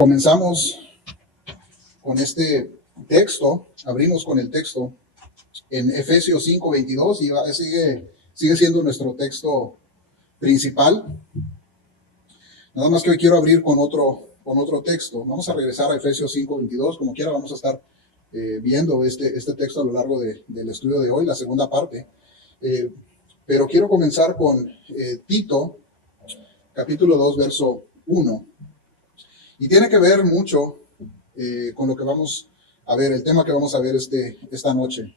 Comenzamos con este texto, abrimos con el texto en Efesios 5:22 y sigue siendo nuestro texto principal. Nada más que hoy quiero abrir con otro texto. Vamos a regresar a Efesios 5:22, como quiera vamos a estar viendo este texto a lo largo del estudio de hoy, la segunda parte. Pero quiero comenzar con Tito, capítulo 2, verso 1. Y tiene que ver mucho con lo que vamos a ver, el tema que vamos a ver esta noche,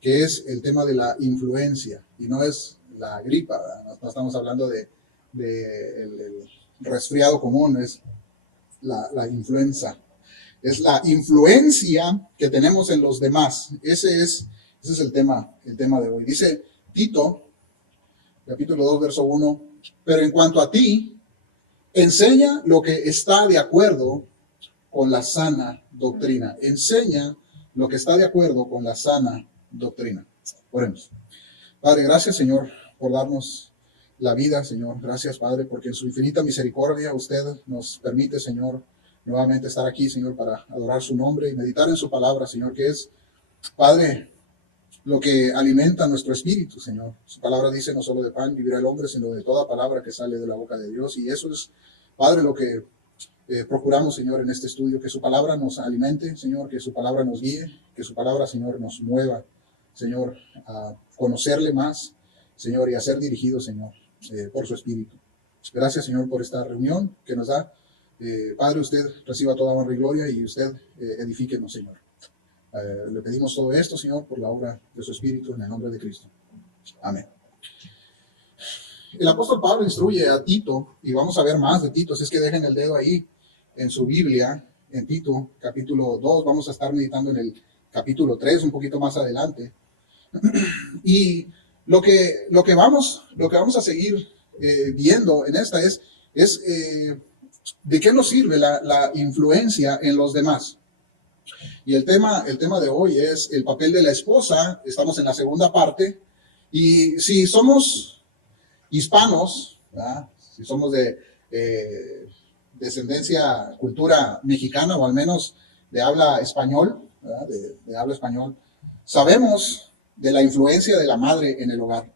que es el tema de la influencia. Y no es la gripa, no estamos hablando de el resfriado común, es la influenza. Es la influencia que tenemos en los demás. Ese es el tema de hoy. Dice Tito, capítulo 2, verso 1, pero en cuanto a ti, enseña lo que está de acuerdo con la sana doctrina. Enseña lo que está de acuerdo con la sana doctrina. Oremos. Padre, gracias, Señor, por darnos la vida, Señor. Gracias, Padre, porque en su infinita misericordia usted nos permite, Señor, nuevamente estar aquí, Señor, para adorar su nombre y meditar en su palabra, Señor, que es, Padre, lo que alimenta nuestro espíritu, Señor. Su palabra dice, no solo de pan vivirá el hombre, sino de toda palabra que sale de la boca de Dios. Y eso es, Padre, lo que procuramos, Señor, en este estudio, que su palabra nos alimente, Señor, que su palabra nos guíe, que su palabra, Señor, nos mueva, Señor, a conocerle más, Señor, y a ser dirigido, Señor, por su espíritu. Gracias, Señor, por esta reunión que nos da. Padre, usted reciba toda honra y gloria y usted edifíquenos, Señor. Le pedimos todo esto, Señor, por la obra de su Espíritu, en el nombre de Cristo. Amén. El apóstol Pablo instruye a Tito, y vamos a ver más de Tito, si es que dejen el dedo ahí en su Biblia, en Tito, capítulo 2, vamos a estar meditando en el capítulo 3, un poquito más adelante. Y lo que vamos a seguir viendo en esta es de qué nos sirve la influencia en los demás. Y el tema de hoy es el papel de la esposa. Estamos en la segunda parte. Y si somos hispanos, ¿verdad? Si somos de descendencia, cultura mexicana, o al menos de habla español, ¿verdad? De habla español, sabemos de la influencia de la madre en el hogar,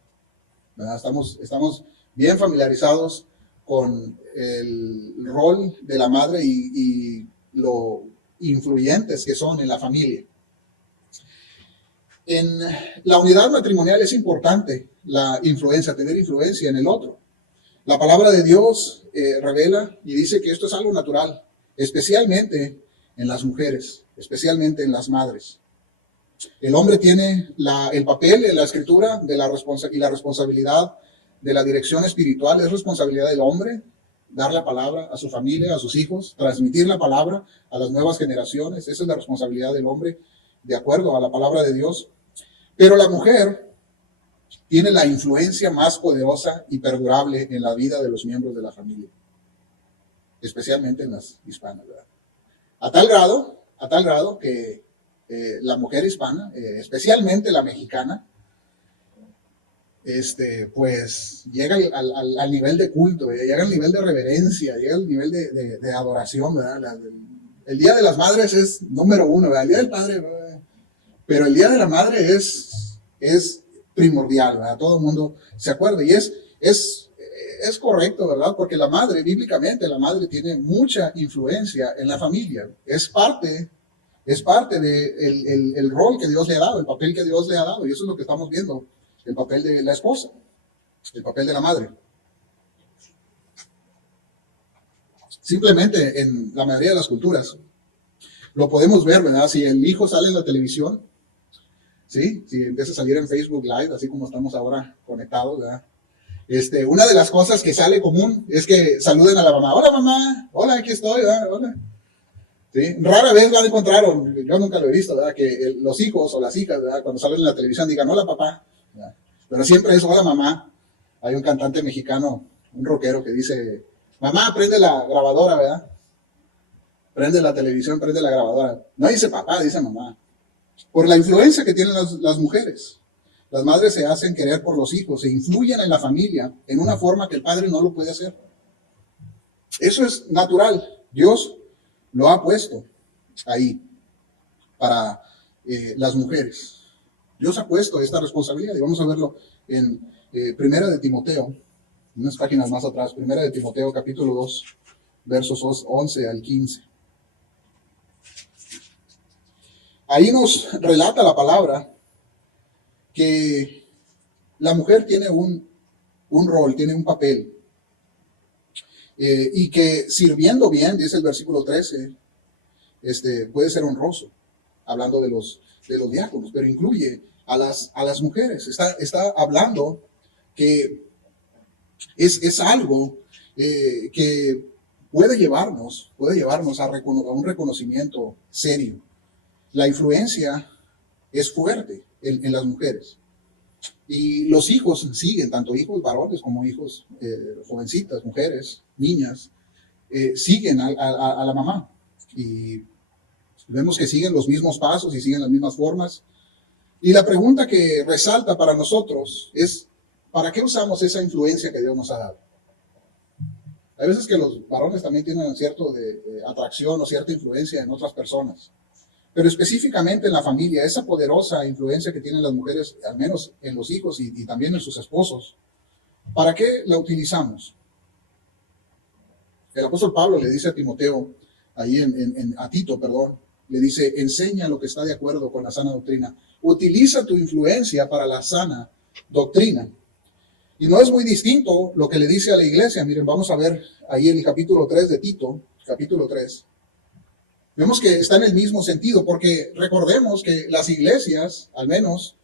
¿verdad? Estamos bien familiarizados con el rol de la madre y lo influyentes que son en la familia. En la unidad matrimonial es importante la influencia, tener influencia en el otro. La palabra de Dios revela y dice que esto es algo natural, especialmente en las mujeres, especialmente en las madres. El hombre tiene el papel en la escritura y la responsabilidad de la dirección espiritual. Es responsabilidad del hombre dar la palabra a su familia, a sus hijos, transmitir la palabra a las nuevas generaciones. Esa es la responsabilidad del hombre, de acuerdo a la palabra de Dios. Pero la mujer tiene la influencia más poderosa y perdurable en la vida de los miembros de la familia, especialmente en las hispanas, ¿verdad? A tal grado que la mujer hispana, especialmente la mexicana, pues llega al nivel de culto, llega al nivel de reverencia, llega al nivel de adoración, ¿verdad? El Día de las Madres es número uno, ¿verdad? El Día del Padre, ¿verdad? Pero el Día de la Madre es primordial, ¿verdad? Todo el mundo se acuerda y es correcto, ¿verdad? Porque la madre, bíblicamente, la madre tiene mucha influencia en la familia. Es parte de el rol que Dios le ha dado, el papel que Dios le ha dado, y eso es lo que estamos viendo. El papel de la esposa, el papel de la madre. Simplemente en la mayoría de las culturas lo podemos ver, ¿verdad? Si el hijo sale en la televisión, ¿sí? Si empieza a salir en Facebook Live, así como estamos ahora conectados, ¿verdad? Una de las cosas que sale común es que saluden a la mamá. Hola mamá, hola, aquí estoy, ¿verdad? Hola. ¿Sí? Rara vez van a encontrar, yo nunca lo he visto, ¿verdad? Que los hijos o las hijas, ¿verdad? Cuando salen en la televisión digan hola papá. Pero siempre es hola mamá. Hay un cantante mexicano, un rockero que dice, mamá, prende la grabadora, ¿verdad? Prende la televisión, prende la grabadora. No dice papá, dice mamá. Por la influencia que tienen las mujeres. Las madres se hacen querer por los hijos, se influyen en la familia en una forma que el padre no lo puede hacer. Eso es natural. Dios lo ha puesto ahí para las mujeres. Dios ha puesto esta responsabilidad y vamos a verlo en Primera de Timoteo, unas páginas más atrás, Primera de Timoteo capítulo 2, versos 11 al 15. Ahí nos relata la palabra que la mujer tiene un rol, tiene un papel, y que sirviendo bien, dice el versículo 13, puede ser honroso, hablando de los diáconos, pero incluye a las mujeres. Está hablando que es algo que puede llevarnos a un reconocimiento serio. La influencia es fuerte en las mujeres. Y los hijos siguen, tanto hijos varones como hijos jovencitas, mujeres, niñas, siguen a la mamá. Y vemos que siguen los mismos pasos y siguen las mismas formas. Y la pregunta que resalta para nosotros es, ¿para qué usamos esa influencia que Dios nos ha dado? Hay veces que los varones también tienen cierto de atracción o cierta influencia en otras personas. Pero específicamente en la familia, esa poderosa influencia que tienen las mujeres, al menos en los hijos y también en sus esposos, ¿para qué la utilizamos? El apóstol Pablo le dice a Timoteo, ahí a Tito, le dice, enseña lo que está de acuerdo con la sana doctrina. Utiliza tu influencia para la sana doctrina. Y no es muy distinto lo que le dice a la iglesia. Miren, vamos a ver ahí en el capítulo 3 de Tito, capítulo 3. Vemos que está en el mismo sentido, porque recordemos que las iglesias, al menos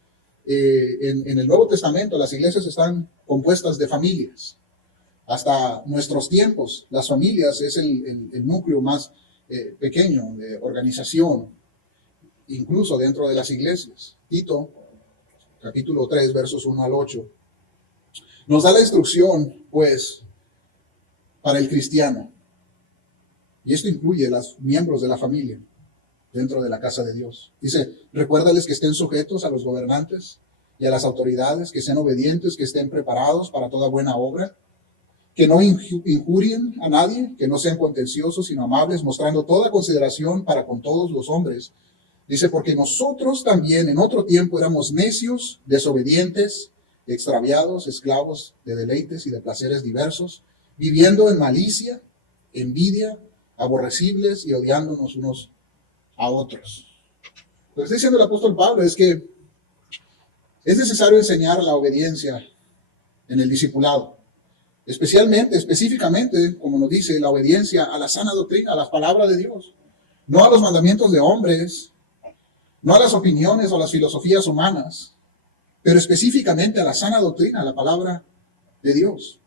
en el Nuevo Testamento, las iglesias están compuestas de familias. Hasta nuestros tiempos, las familias es el núcleo más pequeño de organización, incluso dentro de las iglesias. Tito, capítulo 3, versos 1 al 8, nos da la instrucción, pues, para el cristiano. Y esto incluye a los miembros de la familia dentro de la casa de Dios. Dice, recuérdales que estén sujetos a los gobernantes y a las autoridades, que sean obedientes, que estén preparados para toda buena obra, que no injurien a nadie, que no sean contenciosos, sino amables, mostrando toda consideración para con todos los hombres. Dice, porque nosotros también en otro tiempo éramos necios, desobedientes, extraviados, esclavos de deleites y de placeres diversos, viviendo en malicia, envidia, aborrecibles y odiándonos unos a otros. Lo que está diciendo el apóstol Pablo es que es necesario enseñar la obediencia en el discipulado. Específicamente, como nos dice, la obediencia a la sana doctrina, a las palabras de Dios. No a los mandamientos de hombres, no a las opiniones o las filosofías humanas, pero específicamente a la sana doctrina, a la palabra de Dios.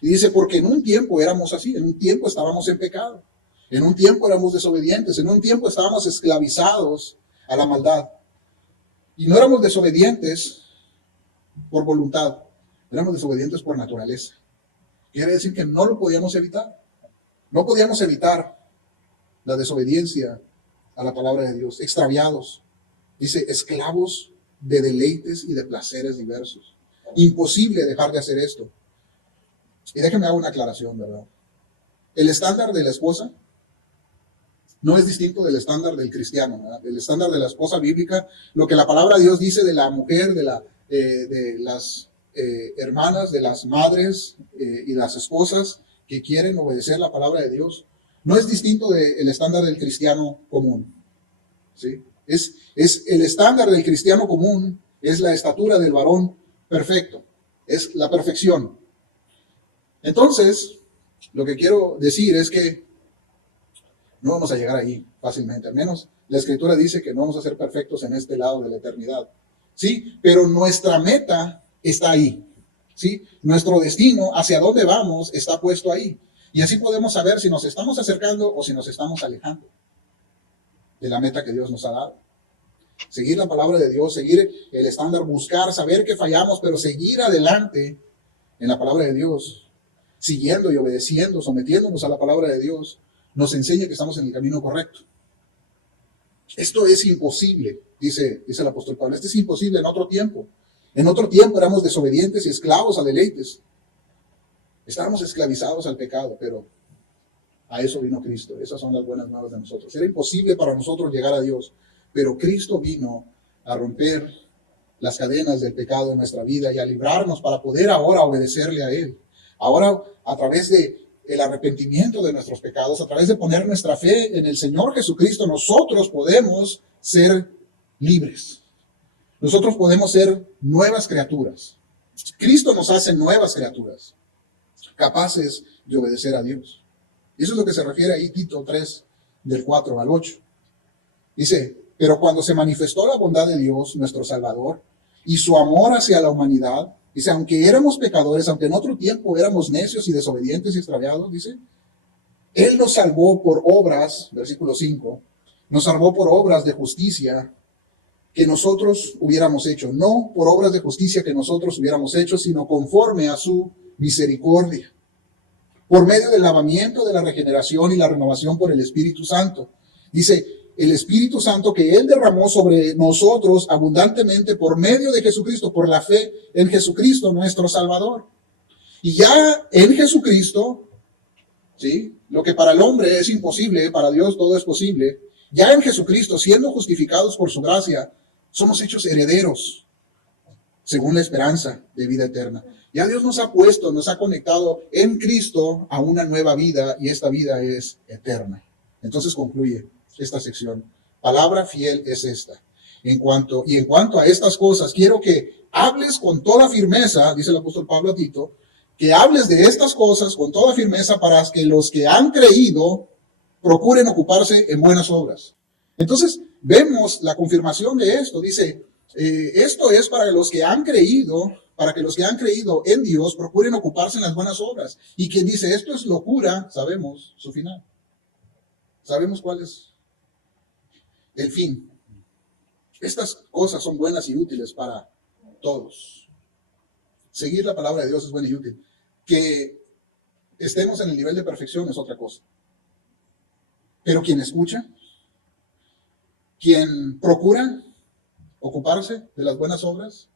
Y dice, porque en un tiempo éramos así, en un tiempo estábamos en pecado, en un tiempo éramos desobedientes, en un tiempo estábamos esclavizados a la maldad. Y no éramos desobedientes por voluntad, éramos desobedientes por naturaleza. Quiere decir que no lo podíamos evitar. No podíamos evitar la desobediencia a la palabra de Dios. Extraviados. Dice, esclavos de deleites y de placeres diversos. Imposible dejar de hacer esto. Y déjenme hacer una aclaración, ¿verdad? El estándar de la esposa no es distinto del estándar del cristiano, ¿verdad? El estándar de la esposa bíblica, lo que la palabra de Dios dice de la mujer, de las hermanas, de las madres y las esposas que quieren obedecer la palabra de Dios, no es distinto del estándar del cristiano común. ¿Sí? Es el estándar del cristiano común, es la estatura del varón perfecto, es la perfección. Entonces, lo que quiero decir es que no vamos a llegar allí fácilmente, al menos la Escritura dice que no vamos a ser perfectos en este lado de la eternidad. ¿Sí? Pero nuestra meta está ahí. ¿Sí? Nuestro destino, hacia dónde vamos, está puesto ahí. Y así podemos saber si nos estamos acercando o si nos estamos alejando de la meta que Dios nos ha dado. Seguir la palabra de Dios, seguir el estándar, buscar, saber que fallamos, pero seguir adelante en la palabra de Dios, siguiendo y obedeciendo, sometiéndonos a la palabra de Dios, nos enseña que estamos en el camino correcto. Esto es imposible, dice el apóstol Pablo. Esto es imposible en otro tiempo. En otro tiempo éramos desobedientes y esclavos a deleites. Estábamos esclavizados al pecado, pero A eso vino Cristo. Esas son las buenas nuevas de nosotros. Era imposible para nosotros llegar a Dios, pero Cristo vino a romper las cadenas del pecado en nuestra vida y a librarnos para poder ahora obedecerle a Él. Ahora, a través de el arrepentimiento de nuestros pecados, a través de poner nuestra fe en el Señor Jesucristo, nosotros podemos ser libres. Nosotros podemos ser nuevas criaturas. Cristo nos hace nuevas criaturas, capaces de obedecer a Dios. Y eso es lo que se refiere ahí Tito 3, del 4 al 8. Dice, pero cuando se manifestó la bondad de Dios, nuestro Salvador, y su amor hacia la humanidad, dice, aunque éramos pecadores, aunque en otro tiempo éramos necios y desobedientes y extraviados, dice, Él nos salvó por obras, versículo 5, nos salvó por obras de justicia que nosotros hubiéramos hecho, no por obras de justicia que nosotros hubiéramos hecho, sino conforme a su misericordia, por medio del lavamiento de la regeneración y la renovación por el Espíritu Santo. Dice, el Espíritu Santo que Él derramó sobre nosotros abundantemente por medio de Jesucristo, por la fe en Jesucristo, nuestro Salvador. Y ya en Jesucristo, ¿sí? Lo que para el hombre es imposible, para Dios todo es posible. Ya en Jesucristo, siendo justificados por su gracia, somos hechos herederos, según la esperanza de vida eterna. Ya Dios nos ha puesto, nos ha conectado en Cristo a una nueva vida, y esta vida es eterna. Entonces concluye esta sección. Palabra fiel es esta. En cuanto a estas cosas, quiero que hables con toda firmeza, dice el apóstol Pablo a Tito, que hables de estas cosas con toda firmeza para que los que han creído procuren ocuparse en buenas obras. Entonces, vemos la confirmación de esto. Dice, esto es para los que han creído, para que los que han creído en Dios procuren ocuparse en las buenas obras. Y quien dice esto es locura, sabemos su final. Sabemos cuál es el fin. Estas cosas son buenas y útiles para todos. Seguir la palabra de Dios es bueno y útil. Que estemos en el nivel de perfección es otra cosa. Pero quien escucha, quien procura ocuparse de las buenas obras,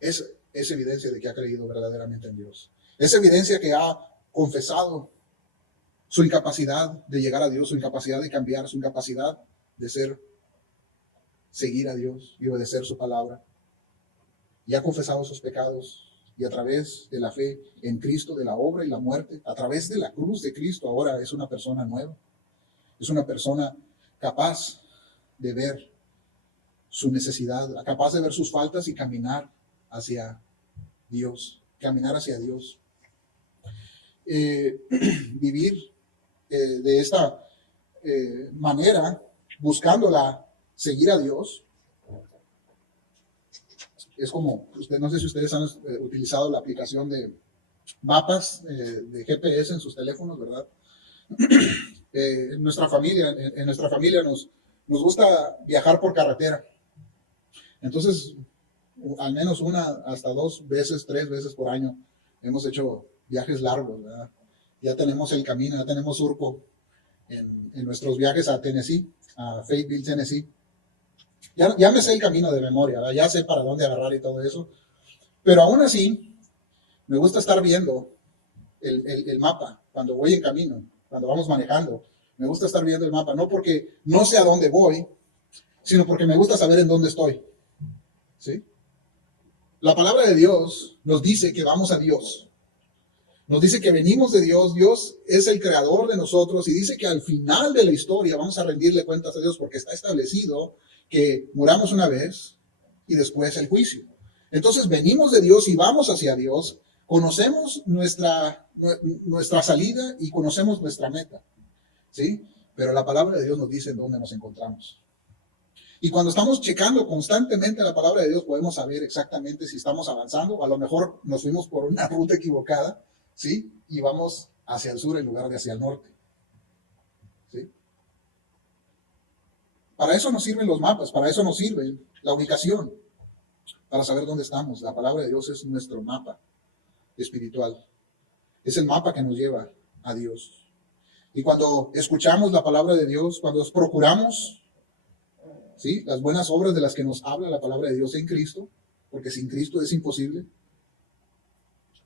es evidencia de que ha creído verdaderamente en Dios. Es evidencia que ha confesado su incapacidad de llegar a Dios, su incapacidad de cambiar, su incapacidad de seguir a Dios y obedecer su palabra. Y ha confesado sus pecados, y a través de la fe en Cristo, de la obra y la muerte, a través de la cruz de Cristo, ahora es una persona nueva. Es una persona capaz de ver su necesidad, capaz de ver sus faltas y caminar hacia Dios, vivir de esta manera, buscándola, seguir a Dios. Es como, no sé si ustedes han utilizado la aplicación de mapas de GPS en sus teléfonos, ¿verdad? En nuestra familia nos gusta viajar por carretera. Entonces, al menos una, hasta 2 veces, 3 veces por año hemos hecho viajes largos, ¿verdad? Ya tenemos el camino, ya tenemos surco en nuestros viajes a Tennessee, a Fayetteville, Tennessee. Ya me sé el camino de memoria, ¿verdad? Ya sé para dónde agarrar y todo eso. Pero aún así, me gusta estar viendo el mapa cuando voy en camino, cuando vamos manejando. Me gusta estar viendo el mapa, no porque no sé a dónde voy, sino porque me gusta saber en dónde estoy. ¿Sí? La palabra de Dios nos dice que vamos a Dios. Nos dice que venimos de Dios. Dios es el creador de nosotros, y dice que al final de la historia vamos a rendirle cuentas a Dios, porque está establecido que muramos una vez y después el juicio. Entonces venimos de Dios y vamos hacia Dios. Conocemos nuestra salida y conocemos nuestra meta, ¿sí? Pero la palabra de Dios nos dice en dónde nos encontramos. Y cuando estamos checando constantemente la palabra de Dios, podemos saber exactamente si estamos avanzando, o a lo mejor nos fuimos por una ruta equivocada, ¿sí? Y vamos hacia el sur en lugar de hacia el norte, ¿sí? Para eso nos sirven los mapas, para eso nos sirve la ubicación, para saber dónde estamos. La palabra de Dios es nuestro mapa espiritual. Es el mapa que nos lleva a Dios. Y cuando escuchamos la palabra de Dios, cuando procuramos, ¿sí?, las buenas obras de las que nos habla la palabra de Dios en Cristo, porque sin Cristo es imposible,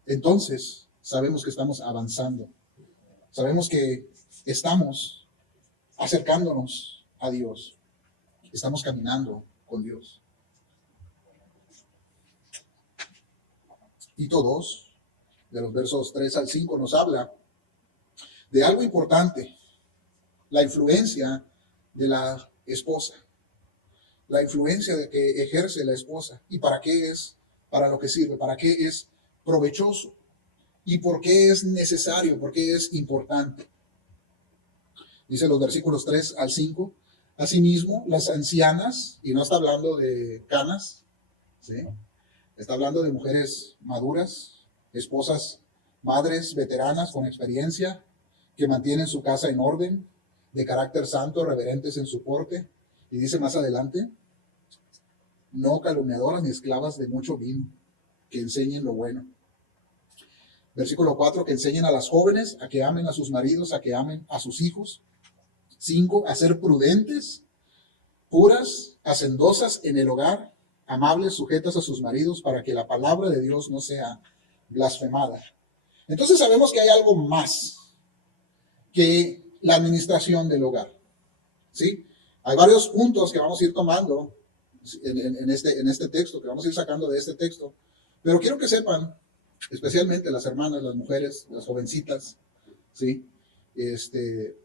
entonces sabemos que estamos avanzando Sabemos que estamos acercándonos a Dios. Estamos caminando con Dios. Tito 2, de los versos 3 al 5, nos habla de algo importante, la influencia de la esposa, la influencia de que ejerce la esposa y para qué es, para lo que sirve, para qué es provechoso y por qué es necesario, por qué es importante. Dice los versículos 3 al 5, asimismo las ancianas, y no está hablando de canas, ¿sí? Está hablando de mujeres maduras, esposas, madres, veteranas con experiencia, que mantienen su casa en orden, de carácter santo, reverentes en su porte. Y dice más adelante, no calumniadoras ni esclavas de mucho vino, que enseñen lo bueno. Versículo 4, que enseñen a las jóvenes a que amen a sus maridos, a que amen a sus hijos. 5, a ser prudentes, puras, hacendosas en el hogar, amables, sujetas a sus maridos, para que la palabra de Dios no sea blasfemada. Entonces sabemos que hay algo más que la administración del hogar, ¿sí? Hay varios puntos que vamos a ir tomando en este texto, que vamos a ir sacando de este texto, pero quiero que sepan, especialmente las hermanas, las mujeres, las jovencitas, ¿sí? Que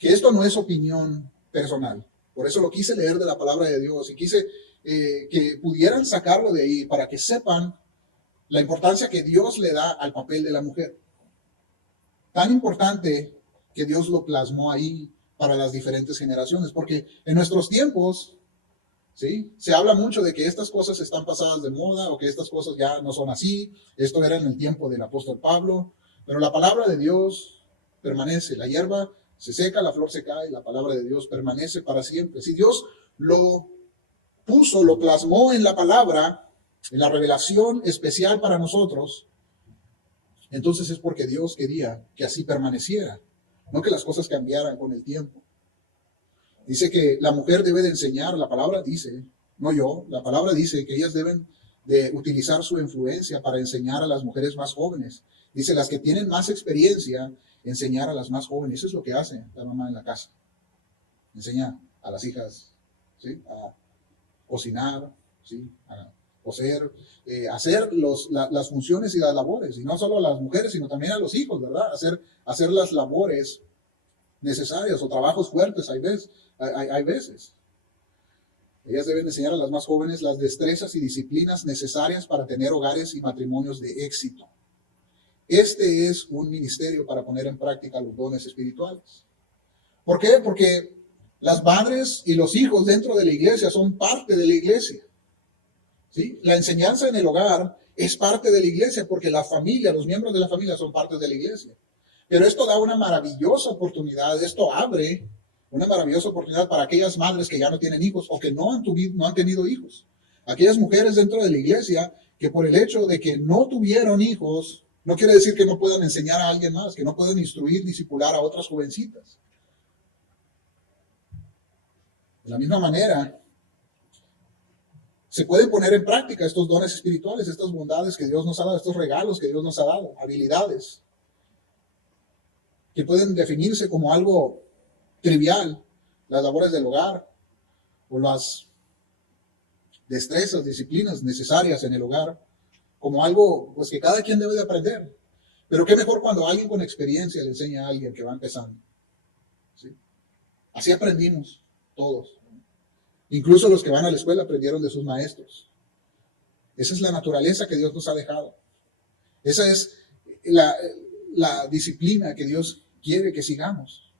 esto no es opinión personal. Por eso lo quise leer de la palabra de Dios y quise que pudieran sacarlo de ahí para que sepan la importancia que Dios le da al papel de la mujer. Tan importante que Dios lo plasmó ahí para las diferentes generaciones, porque en nuestros tiempos, ¿sí? Se habla mucho de que estas cosas están pasadas de moda o que estas cosas ya no son así. Esto era en el tiempo del apóstol Pablo, pero la palabra de Dios permanece. La hierba se seca, la flor se cae, la palabra de Dios permanece para siempre. Si Dios lo puso, lo plasmó en la palabra, en la revelación especial para nosotros, entonces es porque Dios quería que así permaneciera, no que las cosas cambiaran con el tiempo. Dice que la mujer debe de enseñar, la palabra dice, no yo, la palabra dice que ellas deben de utilizar su influencia para enseñar a las mujeres más jóvenes. Dice, las que tienen más experiencia, enseñar a las más jóvenes. Eso es lo que hace la mamá en la casa. Enseña a las hijas, ¿sí? A cocinar, ¿sí? A coser, hacer las funciones y las labores, y no solo a las mujeres, sino también a los hijos, ¿verdad? Hacer las labores necesarias o trabajos fuertes, hay veces. Ellas deben enseñar a las más jóvenes las destrezas y disciplinas necesarias para tener hogares y matrimonios de éxito. Este es un ministerio para poner en práctica los dones espirituales. ¿Por qué? Porque las madres y los hijos dentro de la iglesia son parte de la iglesia. ¿Sí? La enseñanza en el hogar es parte de la iglesia porque la familia, los miembros de la familia son parte de la iglesia. Pero esto da una maravillosa oportunidad, esto abre una maravillosa oportunidad para aquellas madres que ya no tienen hijos o que no han tenido hijos. Aquellas mujeres dentro de la iglesia que por el hecho de que no tuvieron hijos, no quiere decir que no puedan enseñar a alguien más, que no puedan instruir, discipular a otras jovencitas. De la misma manera, se pueden poner en práctica estos dones espirituales, estas bondades que Dios nos ha dado, estos regalos que Dios nos ha dado, habilidades que pueden definirse como algo trivial, las labores del hogar o las destrezas, disciplinas necesarias en el hogar, como algo pues que cada quien debe de aprender. Pero qué mejor cuando alguien con experiencia le enseña a alguien que va empezando. ¿Sí? Así aprendimos todos. Incluso los que van a la escuela aprendieron de sus maestros. Esa es la naturaleza que Dios nos ha dejado. Esa es la disciplina que Dios quiere que sigamos.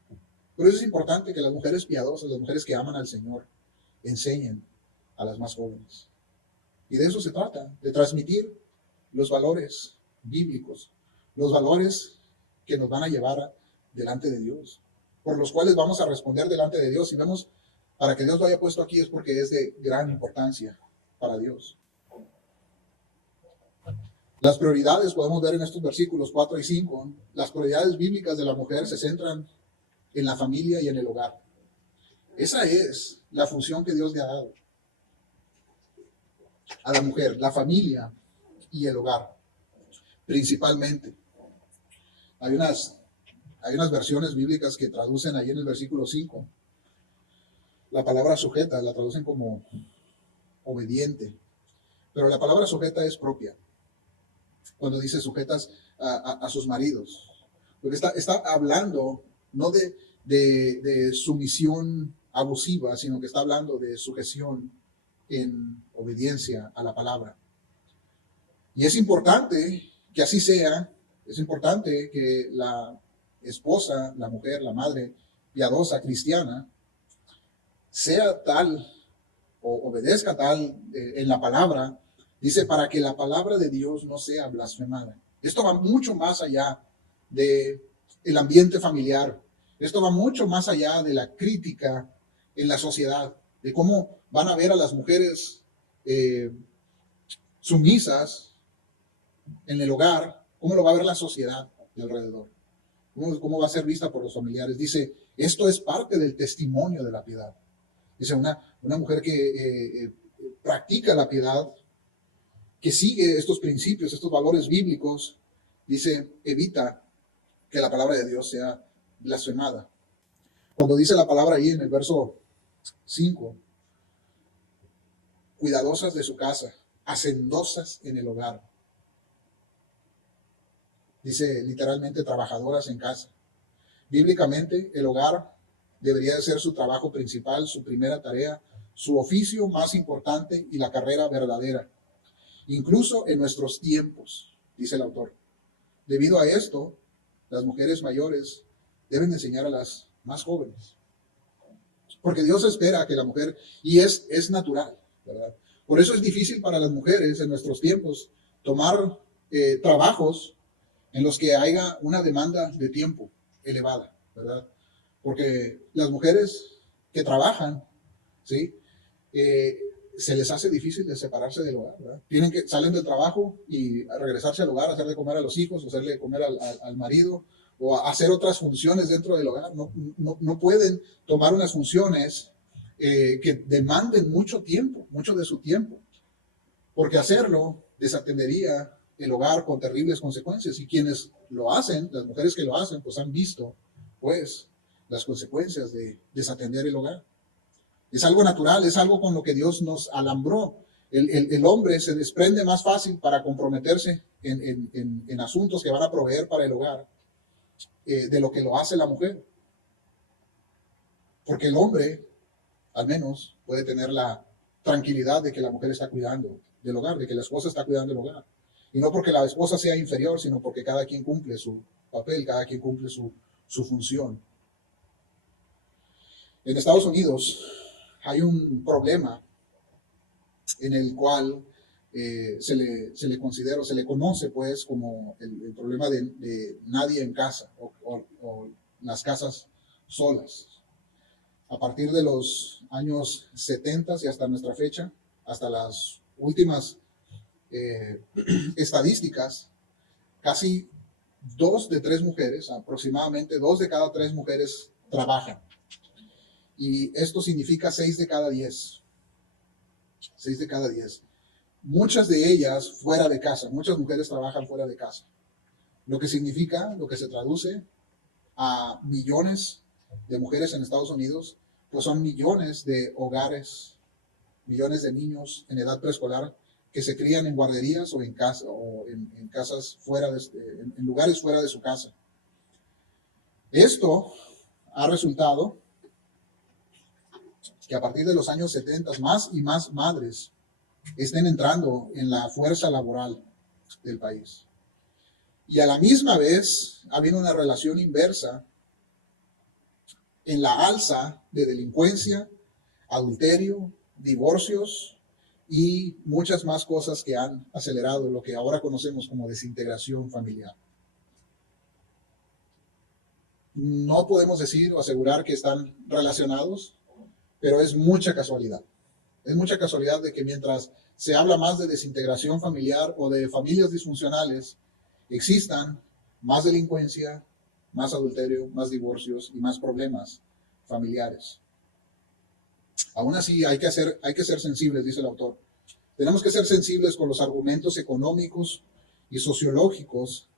Por eso es importante que las mujeres piadosas, las mujeres que aman al Señor, enseñen a las más jóvenes. Y de eso se trata, de transmitir los valores bíblicos, los valores que nos van a llevar delante de Dios, por los cuales vamos a responder delante de Dios. Y vemos, para que Dios lo haya puesto aquí es porque es de gran importancia para Dios. Las prioridades, podemos ver en estos versículos 4 y 5, las prioridades bíblicas de la mujer se centran en la familia y en el hogar. Esa es la función que Dios le ha dado a la mujer, la familia y el hogar, principalmente. Hay Hay unas versiones bíblicas que traducen ahí en el versículo 5 la palabra sujeta, la traducen como obediente, pero la palabra sujeta es propia cuando dice sujetas a sus maridos, porque está hablando no de sumisión abusiva, sino que está hablando de sujeción en obediencia a la palabra. Y es importante que así sea, es importante que la esposa, la mujer, la madre piadosa cristiana, sea tal o obedezca tal en la palabra, dice, para que la palabra de Dios no sea blasfemada. Esto va mucho más allá del ambiente familiar. Esto va mucho más allá de la crítica en la sociedad, de cómo van a ver a las mujeres sumisas en el hogar, cómo lo va a ver la sociedad de alrededor, cómo va a ser vista por los familiares. Dice, esto es parte del testimonio de la piedad. Dice, una mujer que practica la piedad, que sigue estos principios, estos valores bíblicos, dice, evita que la palabra de Dios sea blasfemada. Cuando dice la palabra ahí en el verso 5, cuidadosas de su casa, hacendosas en el hogar. Dice literalmente trabajadoras en casa. Bíblicamente, el hogar debería de ser su trabajo principal, su primera tarea, su oficio más importante y la carrera verdadera. Incluso en nuestros tiempos, dice el autor. Debido a esto, las mujeres mayores deben enseñar a las más jóvenes. Porque Dios espera que la mujer, y es natural, ¿verdad? Por eso es difícil para las mujeres en nuestros tiempos tomar trabajos en los que haya una demanda de tiempo elevada, ¿verdad? Porque las mujeres que trabajan, ¿sí? Se les hace difícil de separarse del hogar, ¿verdad? Salen del trabajo y a regresarse al hogar, hacerle comer a los hijos, hacerle de comer al marido, o a hacer otras funciones dentro del hogar. No pueden tomar unas funciones que demanden mucho tiempo, mucho de su tiempo, porque hacerlo desatendería el hogar con terribles consecuencias. Y quienes lo hacen, las mujeres que lo hacen, pues han visto, pues, las consecuencias de desatender el hogar. Es algo natural, es algo con lo que Dios nos alambró. El hombre se desprende más fácil para comprometerse en asuntos que van a proveer para el hogar de lo que lo hace la mujer. Porque el hombre, al menos, puede tener la tranquilidad de que la mujer está cuidando del hogar, de que la esposa está cuidando del hogar. Y no porque la esposa sea inferior, sino porque cada quien cumple su papel, cada quien cumple su función. En Estados Unidos hay un problema en el cual se le considera, se le conoce pues como el problema de nadie en casa o las casas solas. A partir de los años 70 y hasta nuestra fecha, hasta las últimas estadísticas, casi 2 de 3 mujeres, aproximadamente 2 de cada 3 mujeres trabajan. Y esto significa 6 de cada 10. 6 de cada 10. Muchas de ellas fuera de casa, muchas mujeres trabajan fuera de casa. Lo que significa, lo que se traduce a millones de mujeres en Estados Unidos, pues son millones de hogares, millones de niños en edad preescolar que se crían en guarderías o en casa o en casas fuera en lugares fuera de su casa. Esto ha resultado que a partir de los años 70 más y más madres estén entrando en la fuerza laboral del país. Y a la misma vez ha habido una relación inversa en la alza de delincuencia, adulterio, divorcios y muchas más cosas que han acelerado lo que ahora conocemos como desintegración familiar. No podemos decir o asegurar que están relacionados, pero es mucha casualidad. Es mucha casualidad de que mientras se habla más de desintegración familiar o de familias disfuncionales, existan más delincuencia, más adulterio, más divorcios y más problemas familiares. Aún así, hay que ser sensibles, dice el autor. Tenemos que ser sensibles con los argumentos económicos y sociológicos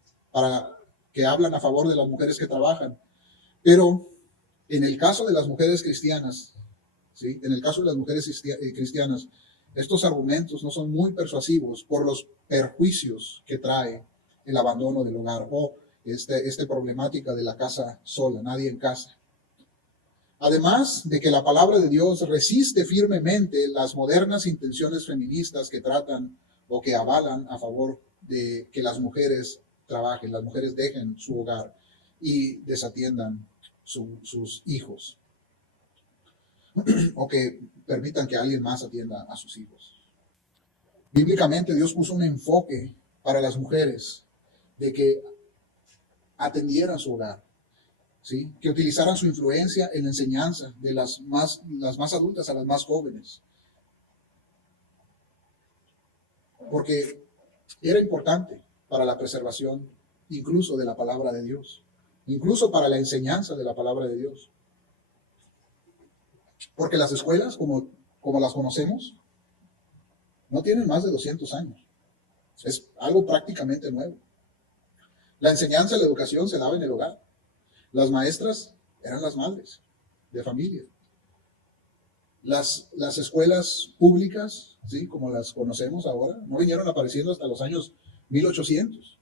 que hablan a favor de las mujeres que trabajan. Pero en el caso de las mujeres cristianas, ¿sí? En el caso de las mujeres cristianas, estos argumentos no son muy persuasivos por los perjuicios que trae el abandono del hogar o esta problemática de la casa sola, nadie en casa. Además de que la palabra de Dios resiste firmemente las modernas intenciones feministas que tratan o que avalan a favor de que las mujeres trabajen, las mujeres dejen su hogar y desatiendan sus hijos o que permitan que alguien más atienda a sus hijos. Bíblicamente Dios puso un enfoque para las mujeres de que atendieran su hogar, ¿sí? Que utilizaran su influencia en la enseñanza de las más adultas a las más jóvenes. Porque era importante para la preservación incluso de la palabra de Dios, incluso para la enseñanza de la palabra de Dios. Porque las escuelas, como las conocemos, no tienen más de 200 años. Es algo prácticamente nuevo. La enseñanza, la educación se daba en el hogar. Las maestras eran las madres de familia. Las escuelas públicas, ¿sí? Como las conocemos ahora, no vinieron apareciendo hasta los años 1800.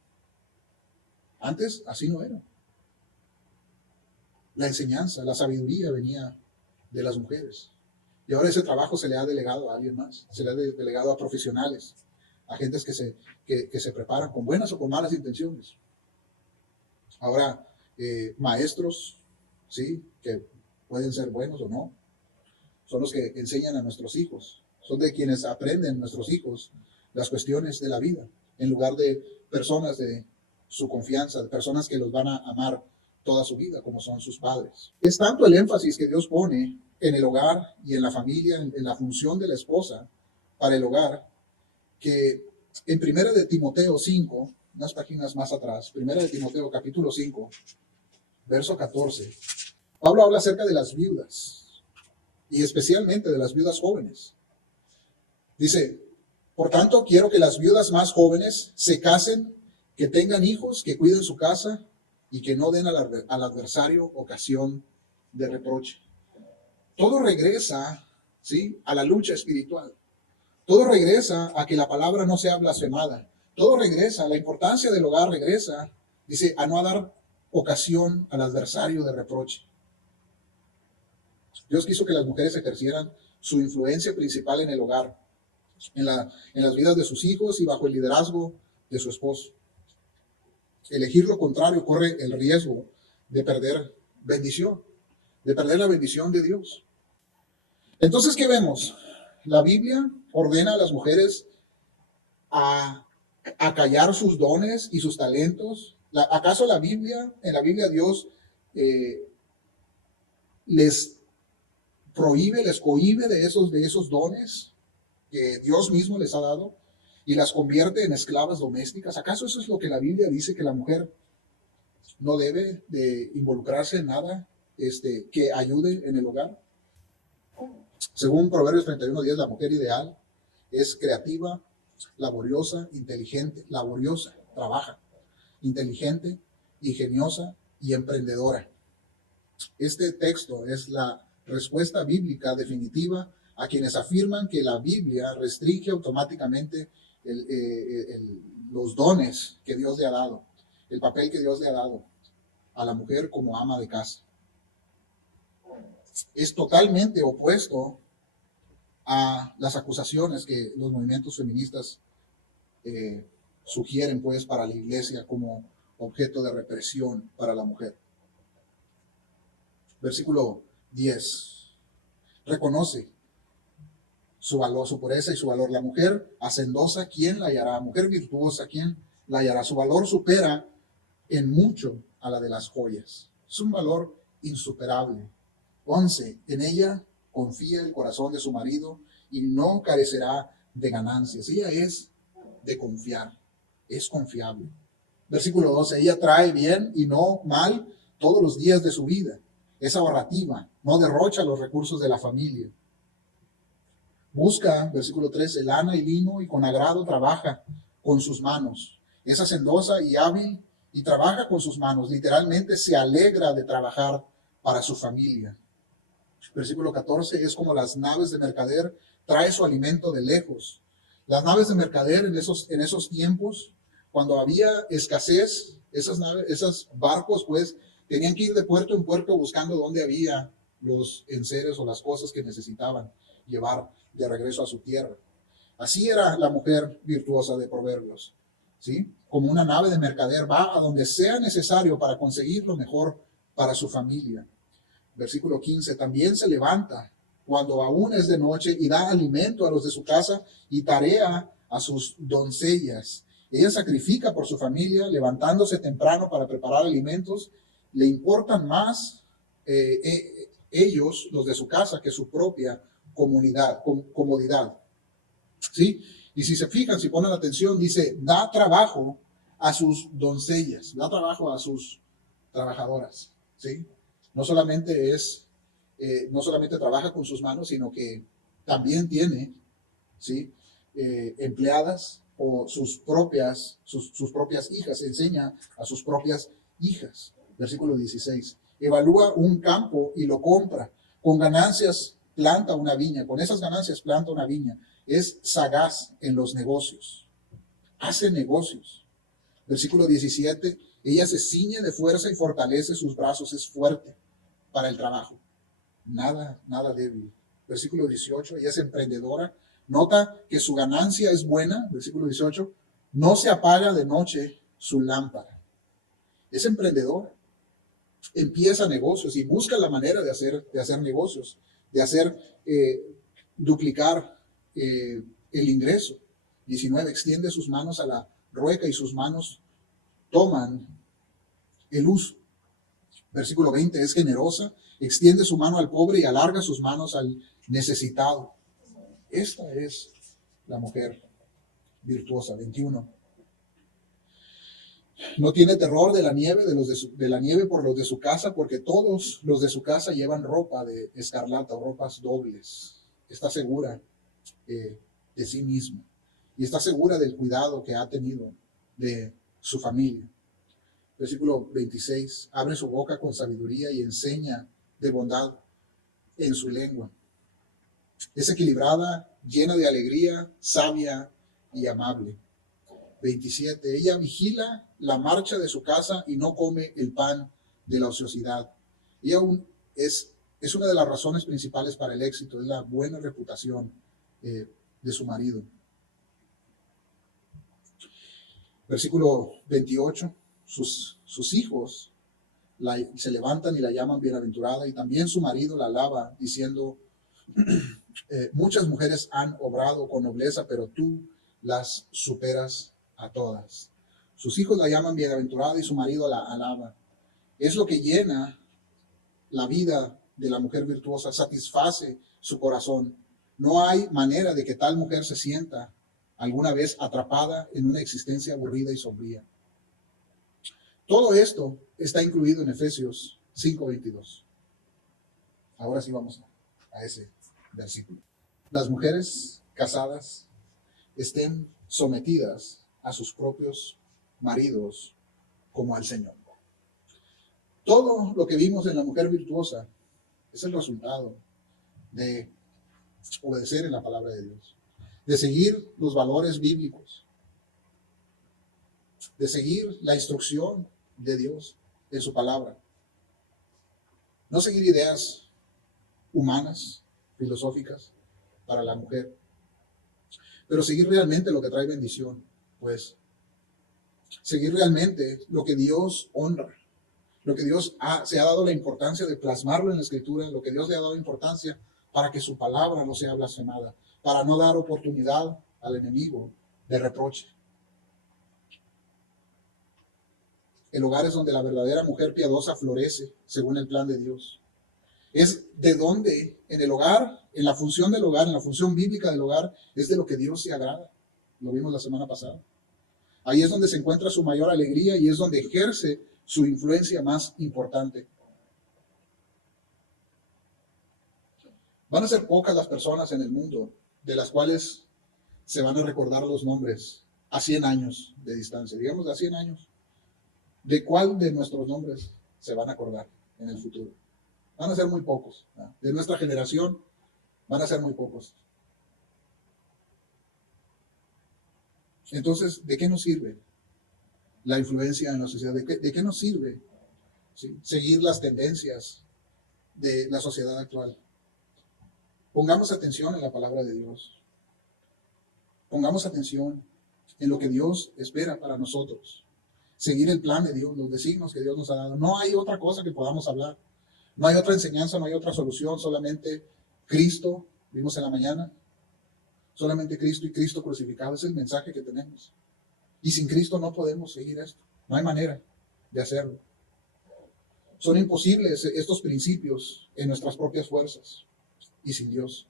Antes así no era. La enseñanza, la sabiduría venía de las mujeres. Y ahora ese trabajo se le ha delegado a alguien más, se le ha delegado a profesionales, a gentes que se preparan con buenas o con malas intenciones. Ahora, maestros, ¿sí? Que pueden ser buenos o no, son los que enseñan a nuestros hijos, son de quienes aprenden nuestros hijos las cuestiones de la vida, en lugar de personas de su confianza, de personas que los van a amar toda su vida, como son sus padres. Es tanto el énfasis que Dios pone en el hogar y en la familia, en la función de la esposa para el hogar, que en 1 de Timoteo 5, unas páginas más atrás, 1 de Timoteo capítulo 5, verso 14, Pablo habla acerca de las viudas, y especialmente de las viudas jóvenes. Dice, por tanto, quiero que las viudas más jóvenes se casen, que tengan hijos, que cuiden su casa y que no den al adversario ocasión de reproche. Todo regresa, ¿sí?, a la lucha espiritual. Todo regresa a que la palabra no sea blasfemada. Todo regresa, la importancia del hogar regresa, dice, a no dar ocasión al adversario de reproche. Dios quiso que las mujeres ejercieran su influencia principal en el hogar, en las vidas de sus hijos y bajo el liderazgo de su esposo. Elegir lo contrario corre el riesgo de perder bendición, de perder la bendición de Dios. Entonces, ¿qué vemos? La Biblia ordena a las mujeres a callar sus dones y sus talentos. ¿Acaso en la Biblia Dios les prohíbe, les cohíbe de esos dones que Dios mismo les ha dado y las convierte en esclavas domésticas? ¿Acaso eso es lo que la Biblia dice, que la mujer no debe de involucrarse en nada que ayude en el hogar? Según Proverbios 31:10, la mujer ideal es creativa, laboriosa, inteligente, laboriosa, trabaja, inteligente, ingeniosa y emprendedora. Este texto es la respuesta bíblica definitiva a quienes afirman que la Biblia restringe automáticamente los dones que Dios le ha dado, el papel que Dios le ha dado a la mujer como ama de casa. Es totalmente opuesto a las acusaciones que los movimientos feministas sugieren, pues, para la iglesia como objeto de represión para la mujer. Versículo 10. Reconoce su valor, su pureza y su valor. La mujer hacendosa, ¿quién la hallará? Mujer virtuosa, ¿quién la hallará? Su valor supera en mucho a la de las joyas. Es un valor insuperable. 11. En ella confía el corazón de su marido y no carecerá de ganancias. Ella es de confiar, es confiable. Versículo 12. Ella trae bien y no mal todos los días de su vida. Es ahorrativa, no derrocha los recursos de la familia. Busca, versículo 13, lana y lino y con agrado trabaja con sus manos. Es hacendosa y hábil y trabaja con sus manos, literalmente se alegra de trabajar para su familia. Versículo 14, es como las naves de mercader, trae su alimento de lejos. Las naves de mercader en esos tiempos, cuando había escasez, esos barcos pues tenían que ir de puerto en puerto buscando dónde había los enseres o las cosas que necesitaban llevar de regreso a su tierra. Así era la mujer virtuosa de Proverbios, ¿sí? Como una nave de mercader, va a donde sea necesario para conseguir lo mejor para su familia. Versículo 15, también se levanta cuando aún es de noche y da alimento a los de su casa y tarea a sus doncellas. Ella sacrifica por su familia, levantándose temprano para preparar alimentos. Le importan más ellos, los de su casa, que su propia comodidad. ¿Sí? Y si se fijan, si ponen atención, dice, da trabajo a sus doncellas, da trabajo a sus trabajadoras, ¿sí? No solamente no solamente trabaja con sus manos, sino que también tiene, ¿sí? Empleadas o sus propias hijas, enseña a sus propias hijas. Versículo 16. Evalúa un campo y lo compra. Con ganancias planta una viña. Con esas ganancias planta una viña. Es sagaz en los negocios. Hace negocios. Versículo 17. Ella se ciñe de fuerza y fortalece sus brazos. Es fuerte para el trabajo. Nada débil. Versículo 18. Ella es emprendedora. Nota que su ganancia es buena. Versículo 18. No se apaga de noche su lámpara. Es emprendedora. Empieza negocios y busca la manera de hacer negocios, de duplicar el ingreso. 19, extiende sus manos a la rueca y sus manos toman el uso. Versículo 20, es generosa, extiende su mano al pobre y alarga sus manos al necesitado. Esta es la mujer virtuosa. 21. No tiene terror de la nieve, de la nieve por los de su casa, porque todos los de su casa llevan ropa de escarlata o ropas dobles. Está segura de sí misma y está segura del cuidado que ha tenido de su familia. Versículo 26, abre su boca con sabiduría y enseña de bondad en su lengua. Es equilibrada, llena de alegría, sabia y amable. 27, ella vigila la marcha de su casa y no come el pan de la ociosidad. Ella es una de las razones principales para el éxito, es la buena reputación de su marido. Versículo 28, sus hijos se levantan y la llaman bienaventurada, y también su marido la alaba diciendo, muchas mujeres han obrado con nobleza, pero tú las superas a todas. Sus hijos la llaman bienaventurada y su marido la alaba. Es lo que llena la vida de la mujer virtuosa, satisface su corazón. No hay manera de que tal mujer se sienta alguna vez atrapada en una existencia aburrida y sombría. Todo esto está incluido en Efesios 5:22. Ahora sí vamos a ese versículo. Las mujeres casadas estén sometidas a sus propios maridos como al Señor. Todo lo que vimos en la mujer virtuosa es el resultado de obedecer en la palabra de Dios, de seguir los valores bíblicos, de seguir la instrucción de Dios en su palabra. No seguir ideas humanas, filosóficas para la mujer, pero seguir realmente lo que trae bendición, pues seguir realmente lo que Dios honra, lo que Dios se ha dado la importancia de plasmarlo en la Escritura, lo que Dios le ha dado importancia para que su palabra no sea blasfemada, para no dar oportunidad al enemigo de reproche. El hogar es donde la verdadera mujer piadosa florece según el plan de Dios. Es de donde en el hogar, en la función del hogar, en la función bíblica del hogar, es de lo que Dios se agrada. Lo vimos la semana pasada. Ahí es donde se encuentra su mayor alegría y es donde ejerce su influencia más importante. Van a ser pocas las personas en el mundo de las cuales se van a recordar los nombres a 100 años de distancia, digamos a 100 años. ¿De cuál de nuestros nombres se van a acordar en el futuro? Van a ser muy pocos, ¿no? De nuestra generación van a ser muy pocos. Entonces, ¿de qué nos sirve la influencia en la sociedad? ¿De qué nos sirve, ¿sí?, seguir las tendencias de la sociedad actual? Pongamos atención en la palabra de Dios. Pongamos atención en lo que Dios espera para nosotros. Seguir el plan de Dios, los designios que Dios nos ha dado. No hay otra cosa que podamos hablar. No hay otra enseñanza, no hay otra solución, solamente Cristo, vimos en la mañana, solamente Cristo y Cristo crucificado es el mensaje que tenemos. Y sin Cristo no podemos seguir esto, no hay manera de hacerlo. Son imposibles estos principios en nuestras propias fuerzas y sin Dios.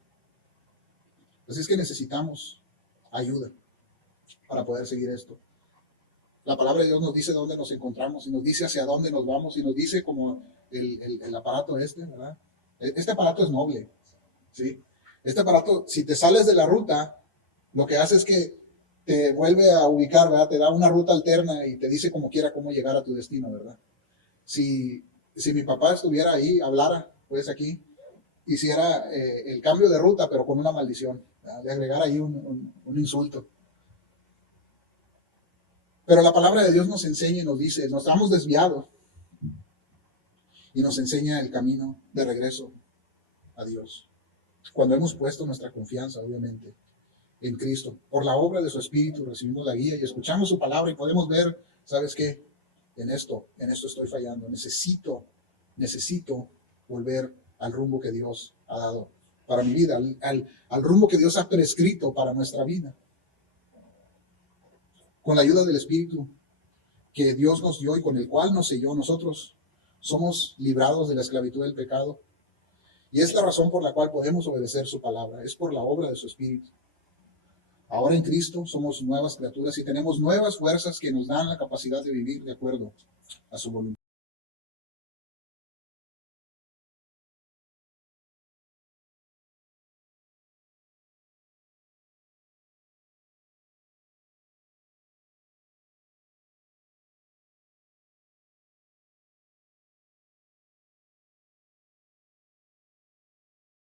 Así es que necesitamos ayuda para poder seguir esto. La palabra de Dios nos dice dónde nos encontramos y nos dice hacia dónde nos vamos y nos dice como el aparato este, ¿verdad? Este aparato es noble, ¿sí? Este aparato, si te sales de la ruta, lo que hace es que te vuelve a ubicar, ¿verdad? Te da una ruta alterna y te dice como quiera cómo llegar a tu destino, ¿verdad? Si mi papá estuviera ahí, hablara, pues aquí, hiciera el cambio de ruta, pero con una maldición, ¿verdad? De agregar ahí un insulto. Pero la palabra de Dios nos enseña y nos dice, nos hemos desviado y nos enseña el camino de regreso a Dios. Cuando hemos puesto nuestra confianza, obviamente, en Cristo, por la obra de su Espíritu recibimos la guía y escuchamos su palabra y podemos ver, ¿sabes qué? En esto estoy fallando. Necesito volver al rumbo que Dios ha dado para mi vida, al rumbo que Dios ha prescrito para nuestra vida. Con la ayuda del Espíritu que Dios nos dio y con el cual nos selló, nosotros somos librados de la esclavitud del pecado. Y es la razón por la cual podemos obedecer su palabra, es por la obra de su Espíritu. Ahora en Cristo somos nuevas criaturas y tenemos nuevas fuerzas que nos dan la capacidad de vivir de acuerdo a su voluntad.